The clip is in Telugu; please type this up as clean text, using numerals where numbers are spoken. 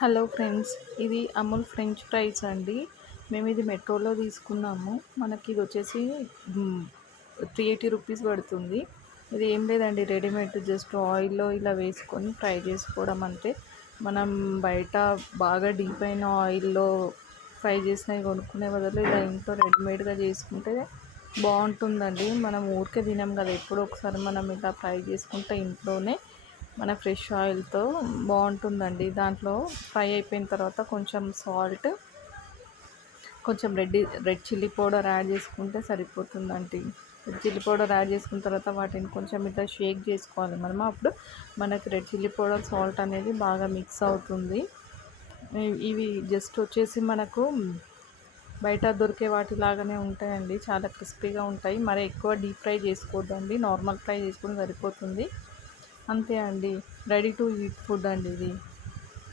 హలో ఫ్రెండ్స్, ఇది అమూల్ ఫ్రెంచ్ ఫ్రైస్ అండి. మేము ఇది మెట్రోలో తీసుకున్నాము. మనకి ఇది వచ్చేసి 380 రూపీస్ పడుతుంది. ఇది ఏం లేదండి, రెడీమేడ్ జస్ట్ ఆయిల్లో ఇలా వేసుకొని ఫ్రై చేసుకోవడం అంతే. మనం బయట బాగా డీప్ అయిన ఆయిల్లో ఫ్రై చేసినవి కొనుక్కునే బదులు ఇలా ఇంట్లో రెడీమేడ్గా చేసుకుంటే బాగుంటుందండి. మనం ఊరికే తినాం కదా, ఎప్పుడో ఒకసారి మనం ఇలా ఫ్రై చేసుకుంటే ఇంట్లోనే మన ఫ్రెష్ ఆయిల్తో బాగుంటుందండి. దాంట్లో ఫ్రై అయిపోయిన తర్వాత కొంచెం సాల్ట్, కొంచెం రెడ్ చిల్లీ పౌడర్ యాడ్ చేసుకుంటే సరిపోతుందండి. రెడ్ చిల్లీ పౌడర్ యాడ్ చేసుకున్న తర్వాత వాటిని కొంచెం ఇట్లా షేక్ చేసుకోవాలి మనం. అప్పుడు మనకి రెడ్ చిల్లీ పౌడర్, సాల్ట్ అనేది బాగా మిక్స్ అవుతుంది. ఇవి జస్ట్ వచ్చేసి మనకు బయట దొరికే వాటిలాగానే ఉంటాయండి. చాలా క్రిస్పీగా ఉంటాయి. మరి ఎక్కువ డీప్ ఫ్రై చేసుకోవద్దండి, నార్మల్ ఫ్రై చేసుకుని సరిపోతుంది. అంతే అండి, రెడీ టు ఈట్ ఫుడ్ అండి ఇది.